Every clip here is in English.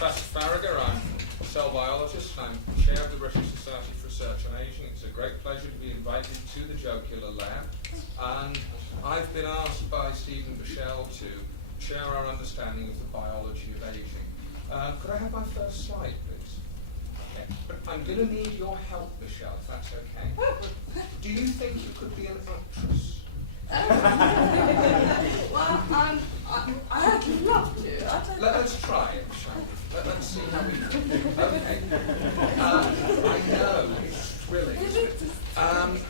Professor Faragher. I'm a cell biologist. I'm chair of the British Society for Research on Aging. It's a great pleasure to be invited to the Jugular Lab. And I've been asked by Stephen Bichelle to share our understanding of the biology of aging. Could I have my first slide, please? Okay. But I'm going to need your help, Bichelle, if that's okay. Do you think you could be an actress? Well, I'd love to. Let's try it, shall we? Let's see how we do. Okay. I know, it's thrilling.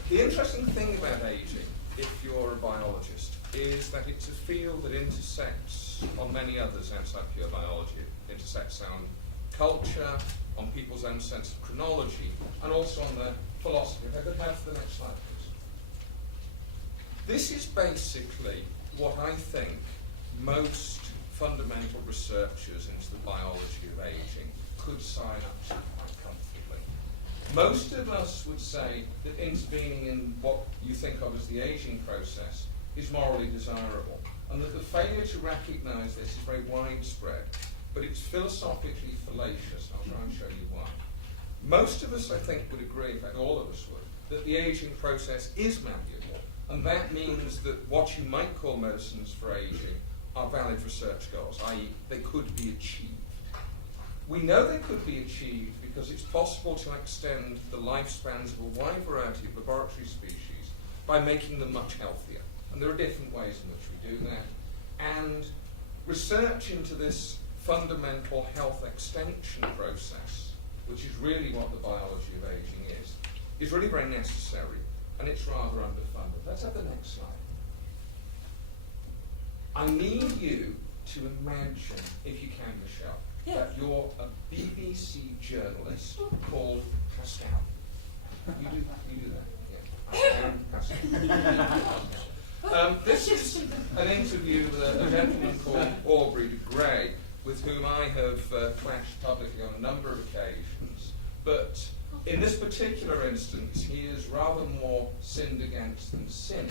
The interesting thing about aging, if you're a biologist, is that it's a field that intersects on many others outside pure biology. It intersects on culture, on people's own sense of chronology, and also on their philosophy. If I could have the next slide, please. This is basically what I think most fundamental researchers into the biology of aging could sign up to quite comfortably. Most of us would say that intervening in what you think of as the aging process is morally desirable, and that the failure to recognise this is very widespread, but it's philosophically fallacious. I'll try and show you why. Most of us, I think, would agree, in fact all of us would, that the aging process is malleable. And that means that what you might call medicines for aging are valid research goals, i.e. they could be achieved. We know they could be achieved because it's possible to extend the lifespans of a wide variety of laboratory species by making them much healthier. And there are different ways in which we do that. And research into this fundamental health extension process, which is really what the biology of aging is really very necessary. And it's rather underfunded. Let's have the next slide. I need you to imagine, if you can, Michelle, that you're a BBC journalist called Pascal. You do that? Yeah. I am Pascal. This is an interview with a gentleman called Aubrey de Grey, with whom I have clashed publicly on a number of occasions. But in this particular instance, he is rather more sinned against than sinning.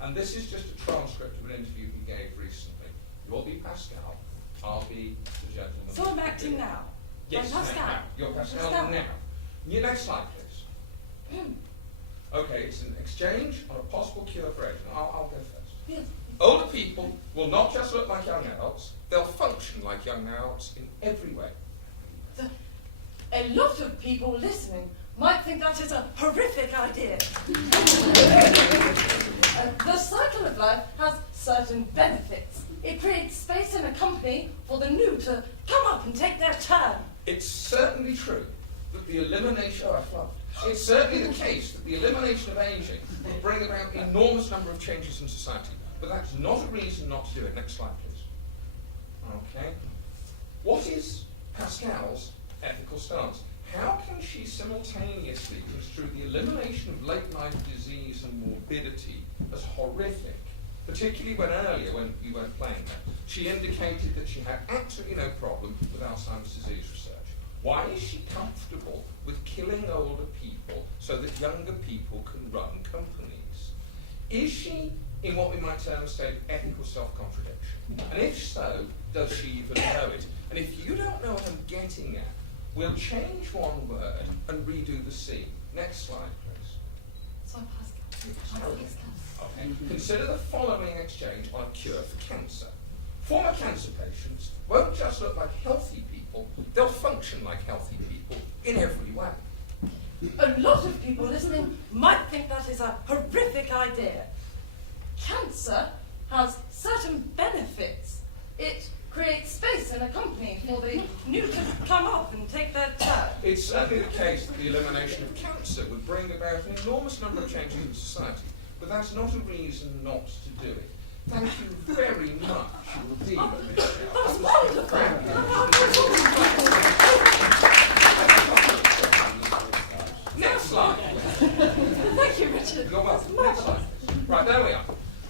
And this is just a transcript of an interview he gave recently. You'll be Pascal, I'll be the gentleman. So I'm acting now? Yes, I'm Pascal. now. You're Pascal now. Your next slide, please. Okay, it's an exchange on a possible cure for aging. I'll go first. Yes. Older people will not just look like young adults, they'll function like young adults in every way. A lot of people listening might think that is a horrific idea. The cycle of life has certain benefits. It creates space in a company for the new to come up and take their turn. It's certainly true that the elimination... It's certainly the case that the elimination of aging will bring about an enormous number of changes in society. But that's not a reason not to do it. Next slide, please. Okay. What is Pascal's ethical stance? How can she simultaneously construe the elimination of late-life disease and morbidity as horrific, particularly when earlier, when you weren't playing that, she indicated that she had absolutely no problem with Alzheimer's disease research? Why is she comfortable with killing older people so that younger people can run companies? Is she in what we might term a state of ethical self-contradiction? And if so, does she even know it? And if you don't know what I'm getting at, we'll change one word and redo the scene. Next slide, please. So Pascal. Okay. Consider the following exchange on a cure for cancer. Former cancer patients won't just look like healthy people, they'll function like healthy people in every way. A lot of people listening might think that is a horrific idea. Cancer has certain benefits. It creates space in a company for the new to come up and take their turn. It's certainly the case that the elimination of cancer would bring about an enormous number of changes in society, but that's not a reason not to do it. Thank you very much indeed, Michelle. That's wonderful. Next slide. Thank you, Richard. You're welcome. Next slide. Right, there we are.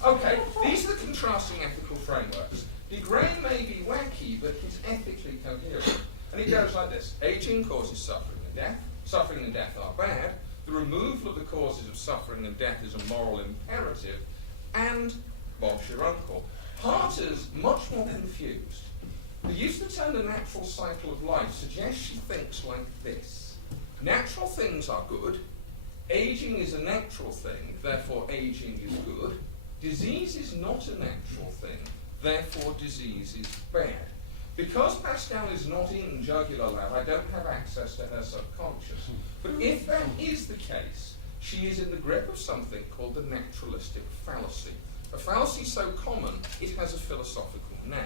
Okay, these are the contrasting ethical frameworks. De Grey may be wacky, but he's ethically coherent. And he goes like this. Aging causes suffering and death. Suffering and death are bad. The removal of the causes of suffering and death is a moral imperative. And Bob's your uncle. Harter's much more confused. The use of the term the natural cycle of life suggests she thinks like this. Natural things are good. Aging is a natural thing, therefore aging is good. Disease is not a natural thing, therefore disease is bad. Because Pascal is not in Jugular Lab, I don't have access to her subconscious. But if that is the case, she is in the grip of something called the naturalistic fallacy. A fallacy so common, it has a philosophical name.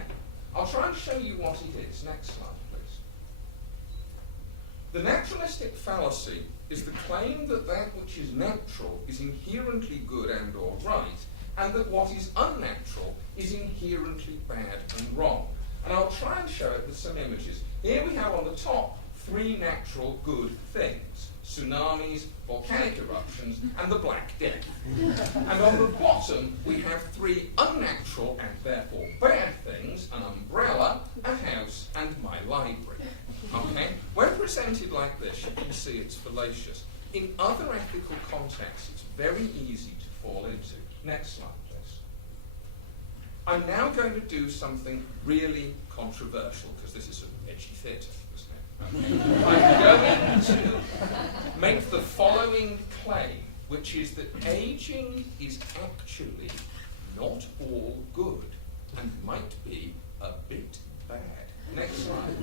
I'll try and show you what it is. Next slide, please. The naturalistic fallacy is the claim that that which is natural is inherently good and or right, and that what is unnatural is inherently bad and wrong. And I'll try and show it with some images. Here we have on the top 3 natural good things: tsunamis, volcanic eruptions, and the Black Death. And on the bottom we have 3 unnatural and therefore bad things: an umbrella, a house, and my library. Okay? When presented like this, you can see it's fallacious. In other ethical contexts, it's very easy to fall into. Next slide, please. I'm now going to do something really controversial, because this is an edgy theatre, isn't it? I'm going to make the following claim, which is that aging is actually not all good and might be a bit bad. Next slide.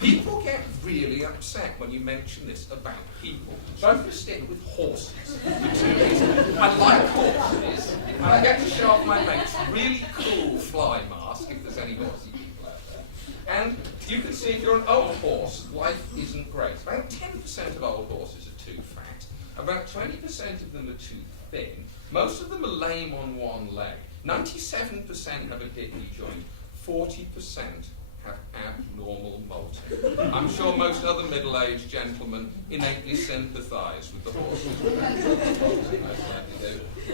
People get really upset when you mention this about people. So I'm going to stick with horses for 2 reasons. I like horses, and I get to show off my mate's really cool fly mask, if there's any horsey people out there. And you can see if you're an old horse, life isn't great. About 10% of old horses are too fat. About 20% of them are too thin. Most of them are lame on one leg. 97% have a hip joint. 40% have abnormal molting. I'm sure most other middle-aged gentlemen innately sympathise with the horses.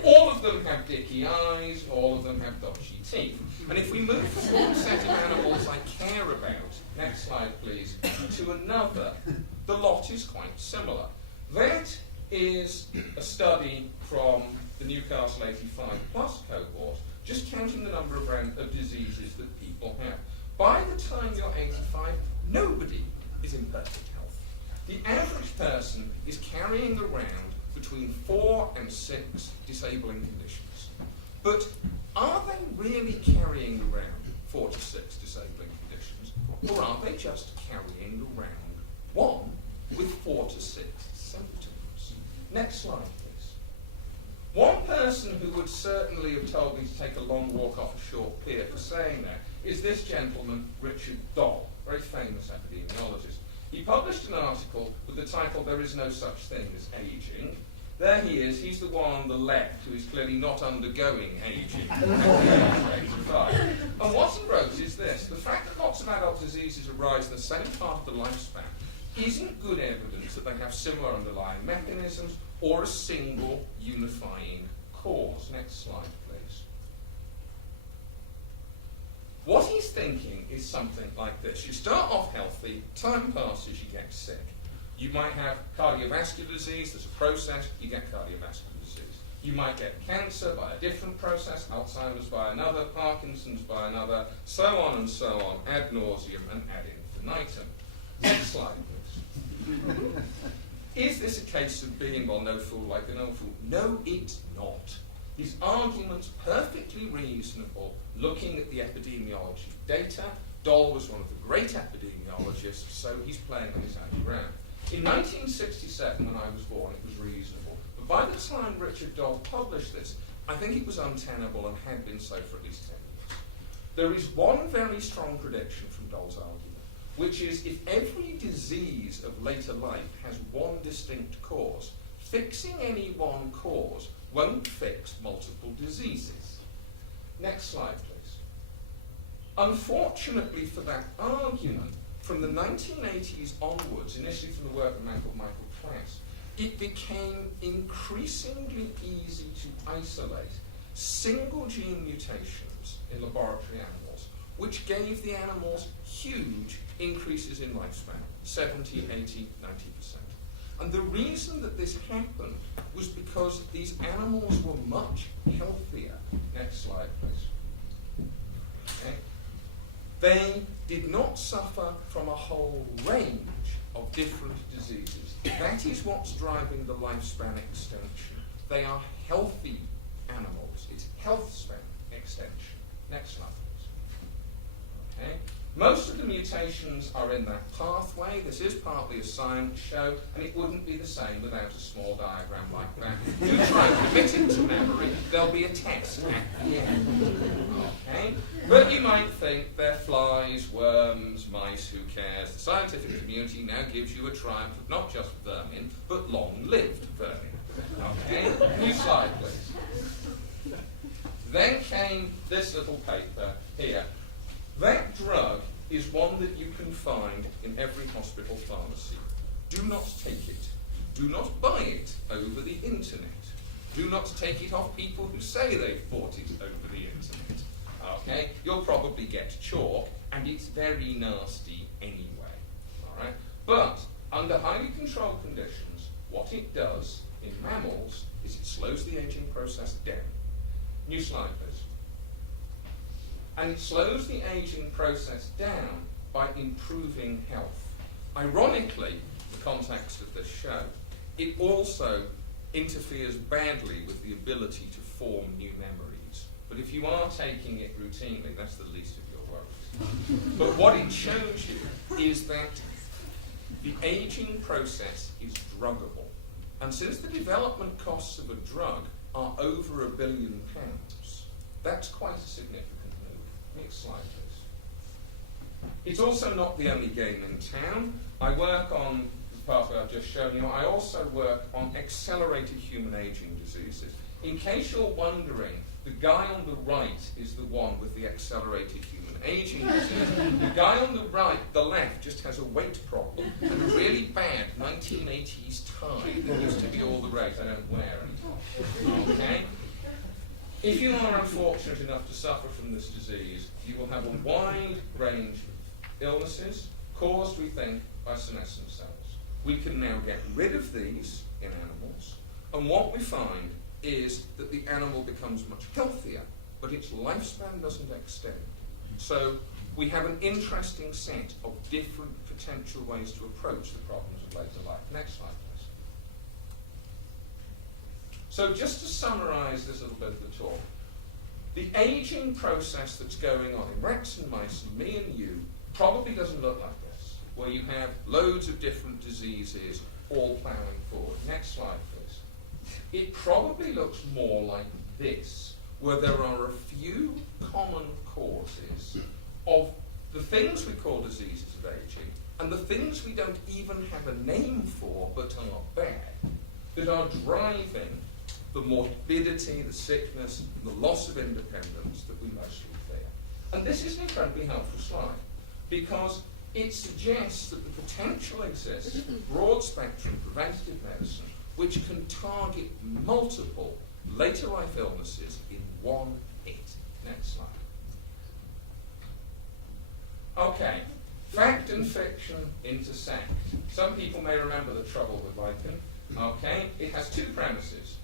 All of them have dicky eyes, all of them have dodgy teeth. And if we move from one set of animals I care about, next slide please, to another, the lot is quite similar. That is a study from the Newcastle 85 plus cohort, just counting the number of diseases that people have. By the time you're 85, nobody is in perfect health. The average person is carrying around between 4 and 6 disabling conditions. But are they really carrying around 4 to 6 disabling conditions, or are they just carrying around one with 4 to 6 symptoms? Next slide, please. One person who would certainly have told me to take a long walk off a short pier for saying that is this gentleman, Richard Doll, very famous epidemiologist. He published an article with the title, "There is no such thing as aging." There he is, he's the one on the left who is clearly not undergoing aging. And what he wrote is this: the fact that lots of adult diseases arise in the same part of the lifespan isn't good evidence that they have similar underlying mechanisms or a single unifying cause. Next slide, please. What he's thinking is something like this. You start off healthy, time passes, you get sick. You might have cardiovascular disease, there's a process, you get cardiovascular disease. You might get cancer by a different process, Alzheimer's by another, Parkinson's by another, so on and so on, ad nauseum and ad infinitum. Next slide, please. Is this a case of being, well, no fool like an old fool? No, it's not. His argument's perfectly reasonable looking at the epidemiology data. Doll was one of the great epidemiologists, so he's playing on his own ground. In 1967, when I was born, it was reasonable. But by the time Richard Doll published this, I think it was untenable and had been so for at least 10 years. There is one very strong prediction from Doll's argument, which is if every disease of later life has one distinct cause, fixing any one cause won't fix multiple diseases. Next slide, please. Unfortunately for that argument, from the 1980s onwards, initially from the work of a man called Michael Klass, it became increasingly easy to isolate single gene mutations in laboratory animals, which gave the animals huge increases in lifespan, 70, 80, 90%. And the reason that this happened was because these animals were much healthier. Next slide, please. Okay. They did not suffer from a whole range of different diseases. That is what's driving the lifespan extension. They are healthy animals. It's health span extension. Next slide, please. Okay. Most of the mutations are in that pathway. This is partly a science show, and it wouldn't be the same without a small diagram like that. If you try and commit it to memory, there'll be a test at the end. Okay? But you might think they're flies, worms, mice, who cares? The scientific community now gives you a triumph of not just vermin, but long-lived vermin. Okay? New slide, please. Then came this little paper here. That drug is one that you can find in every hospital pharmacy. Do not take it. Do not buy it over the internet. Do not take it off people who say they've bought it over the internet. Okay? You'll probably get chalk, and it's very nasty anyway. Alright? But under highly controlled conditions, what it does in mammals is it slows the aging process down. New slide, please. And it slows the aging process down by improving health. Ironically, the context of this show, it also interferes badly with the ability to form new memories. But if you are taking it routinely, that's the least of your worries. But what it shows you is that the aging process is druggable. And since the development costs of a drug are over £1 billion, that's quite a significant move. Next slide, please. It's also not the only game in town. I work on the pathway I've just shown you. I also work on accelerated human aging diseases. In case you're wondering, the guy on the right is the one with the accelerated human aging disease. The guy on the right, the left, just has a weight problem and a really bad 1980s tie that used to be all the rage. I don't wear it. Okay? If you are unfortunate enough to suffer from this disease, you will have a wide range of illnesses caused, we think, by senescent cells. We can now get rid of these in animals, and what we find is that the animal becomes much healthier, but its lifespan doesn't extend. So we have an interesting set of different potential ways to approach the problems of later life. Next slide, please. So just to summarize this little bit of the talk, the aging process that's going on in rats and mice and me and you probably doesn't look like this, where you have loads of different diseases all plowing forward. Next slide, please. It probably looks more like this, where there are a few common causes of the things we call diseases of aging and the things we don't even have a name for but are bad, that are driving the morbidity, the sickness, and the loss of independence that we mostly fear. And this is an incredibly helpful slide, because it suggests that the potential exists for broad-spectrum preventative medicine which can target multiple later life illnesses in one hit. Next slide. Okay, fact and fiction intersect. Some people may remember the trouble with lichen. Okay, it has two premises.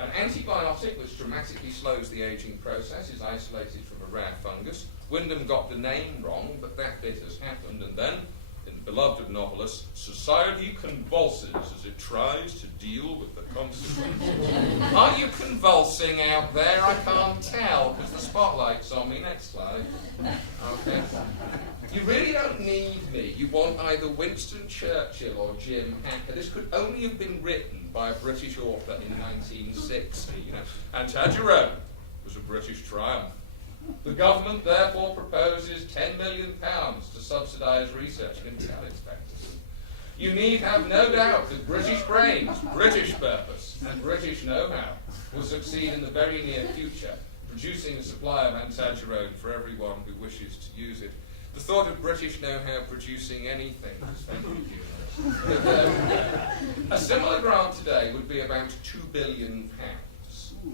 An antibiotic, which dramatically slows the aging process, is isolated from a rare fungus. Wyndham got the name wrong, but that bit has happened. And then, in the beloved of novelists, society convulses as it tries to deal with the consequences. Are you convulsing out there? I can't tell, because the spotlight's on me. Next slide. Okay. You really don't need me. You want either Winston Churchill or Jim Hacker. This could only have been written by a British author in 1960. Anti-Jerome was a British triumph. The government therefore proposes £10 million to subsidise research. You can tell it's fantasy. You need have no doubt that British brains, British purpose, and British know-how will succeed in the very near future, producing a supply of anti-Jerome for everyone who wishes to use it. The thought of British know-how producing anything is fantastic. A similar grant today would be about £2 billion.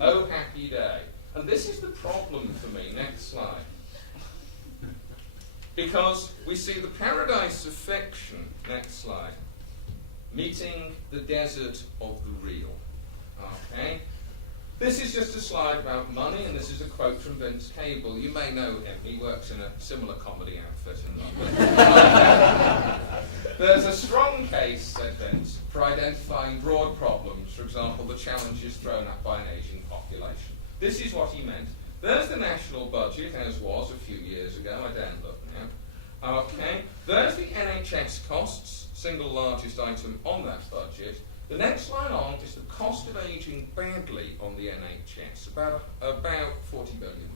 Oh, happy day. And this is the problem for me. Next slide. Because we see the paradise of fiction, next slide, meeting the desert of the real. Okay? This is just a slide about money, and this is a quote from Vince Cable. You may know him. He works in a similar comedy outfit in London. There's a strong case, said Vince, for identifying broad problems, for example, the challenges thrown up by an ageing population. This is what he meant. There's the national budget, as was a few years ago. I don't look now. Okay. There's the NHS costs, single largest item on that budget. The next line on is the cost of ageing badly on the NHS, about £40 billion.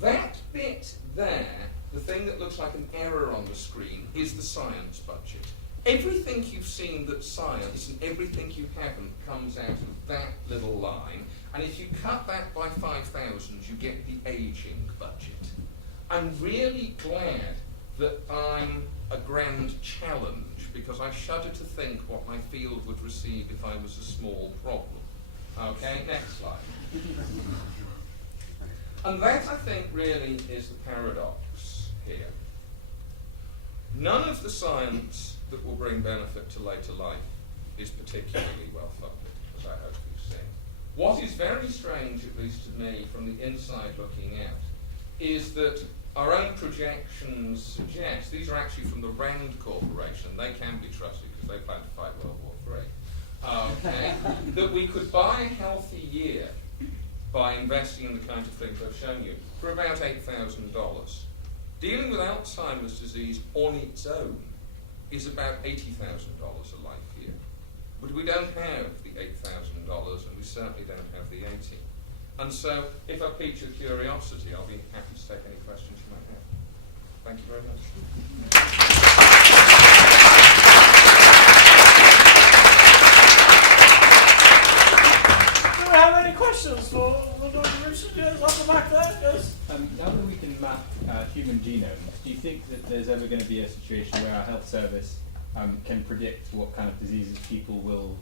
That bit there, the thing that looks like an error on the screen, is the science budget. Everything you've seen that's science and everything you haven't comes out of that little line. And if you cut that by 5,000, you get the ageing budget. I'm really glad that I'm a grand challenge, because I shudder to think what my field would receive if I was a small problem. Okay, next slide. And that, I think, really is the paradox here. None of the science that will bring benefit to later life is particularly well funded, as I hope you've seen. What is very strange, at least to me, from the inside looking out, is that our own projections suggest, these are actually from the Rand Corporation, they can be trusted because they plan to fight World War III, okay, that we could buy a healthy year by investing in the kind of things I've shown you for about $8,000. Dealing with Alzheimer's disease on its own is about $80,000 a life year. But we don't have the $8,000, and we certainly don't have the 80. And so, if I pique your curiosity, I'll be happy to take any questions you might have. Thank you very much. Do we have any questions for Dr. Richard? Yes, on the back there, yes. Now that we can map human genomes, do you think that there's ever going to be a situation where our health service can predict what kind of diseases people will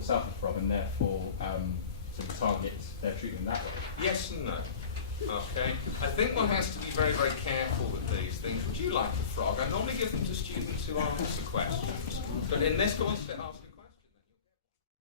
suffer from, and therefore sort of target their treatment that way? Yes and no. Okay. I think one has to be very, very careful with these things. Would you like a frog? I normally give them to students who answer questions, but in this course, they ask.